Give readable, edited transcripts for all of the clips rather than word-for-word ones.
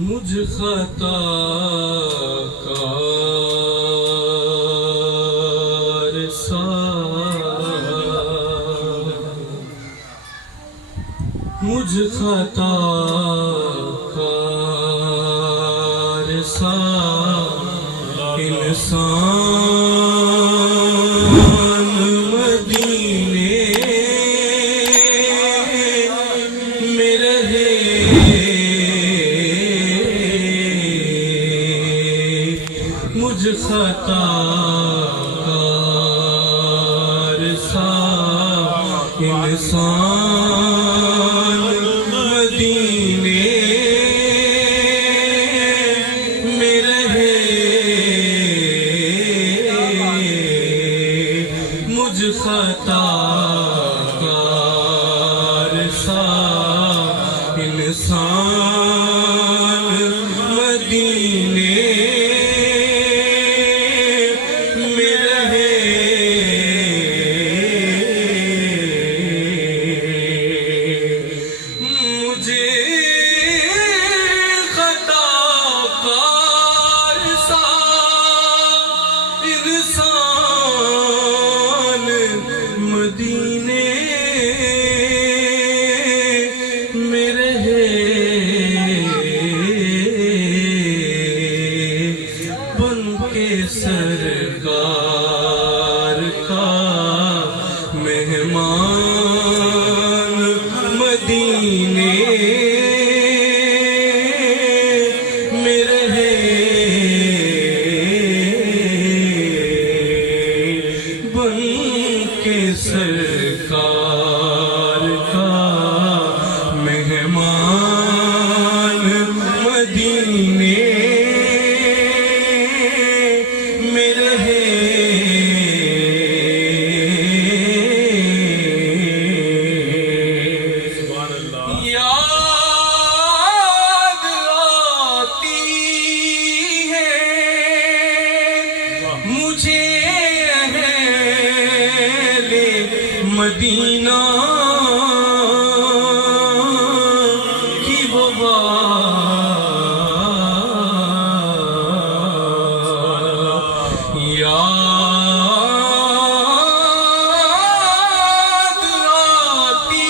مجھ خطا کار سا مجھ خطا کار سا انسان مدینے میں رہے مجھ خطا کار سا انسان مدینے میں رہے مجھ خطا کار سا انسان مدینے میں رہے مجھے خطا کار سا انسان مدینے میں رہے بن کے سرکار کا مہمان مدینے میں رہے بن کے سرکار کا مہمان مدینے میں رہے یاد آتی ہے مجھے اہل مدینہ کی وہ بات یاد آتی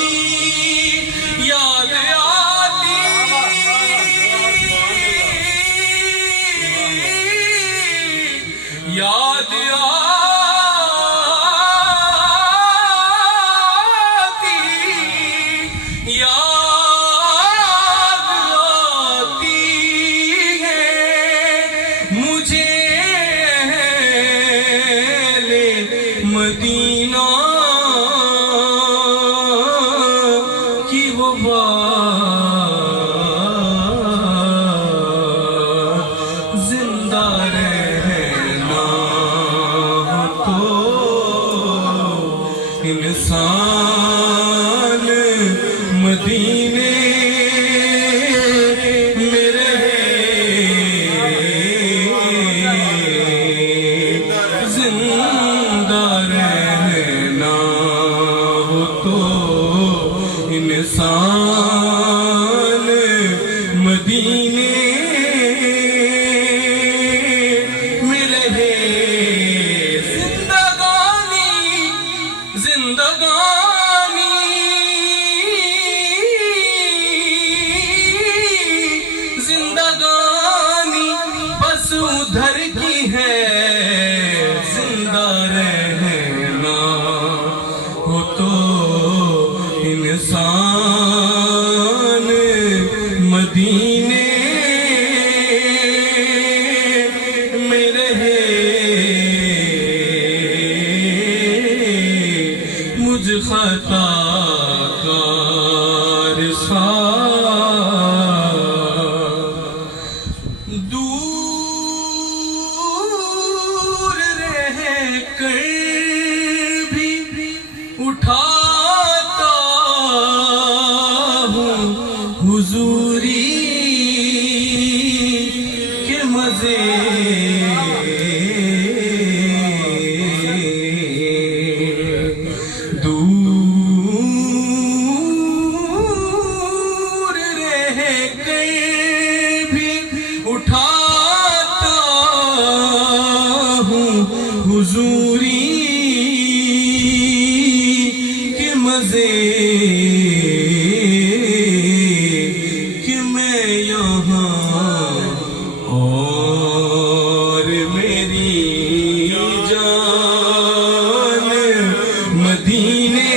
یاد آتی ہے مجھے اہل مدینہ کی وہ بات زندہ رہنا تو انسان مدینے میں رہے زندہ رہنا ہو تو انسان مدینے میں رہے زندگانی بس ادھر کی ہے زندہ رہنا ہو تو انسان مدینے میں رہے مجھ خطا کار سا دور رہ کر بھی اٹھاتا ہوں حضوری کے مزے دور مزے کہ میں یہاں اور میری جان مدینے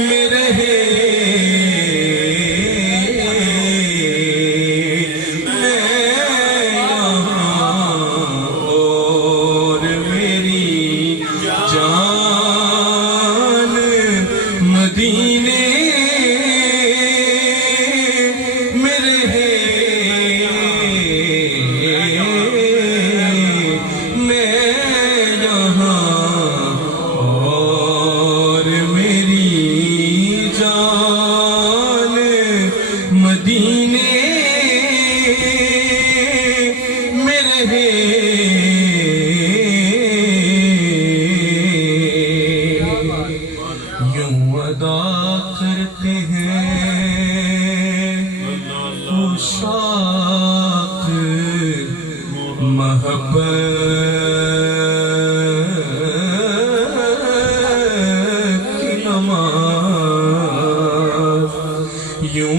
میں رہے مدینے میں رہے میں یہاں اور میری جان مدینے میں رہے ادا کرتے ہیں عشاق محبت کی نماز یوں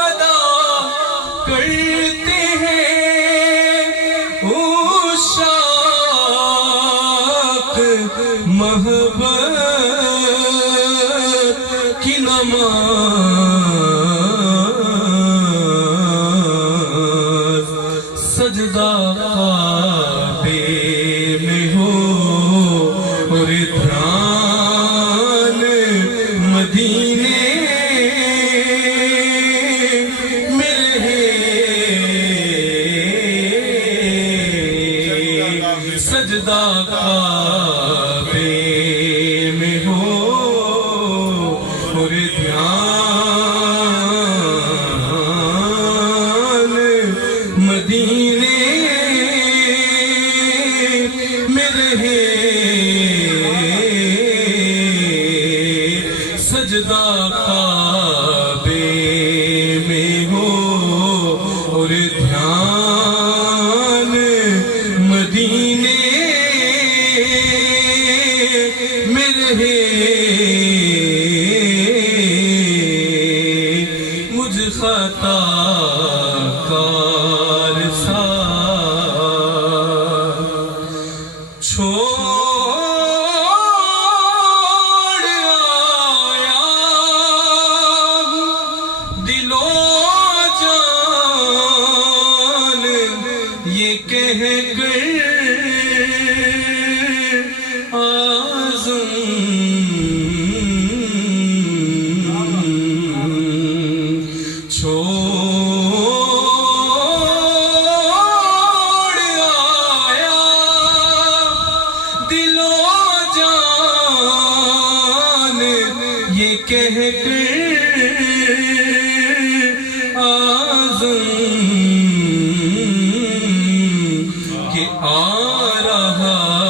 ادا کرتے ہیں عشاق محبت کی نماز سجدہ کعبے میں ہو اور دھیان مدینے میں رہے سجدہ کعبے میں ہو اور دھیان مدینے میں رہے سجدہ کعبے میں ہو اور دھیان مدینے میں رہے مجھ خطا کار سا چھوڑ آیا دل و جان یہ کہہ کر آزم چھوڑ آیا دل و جان یہ کہہ کر آزم کہ آ رہا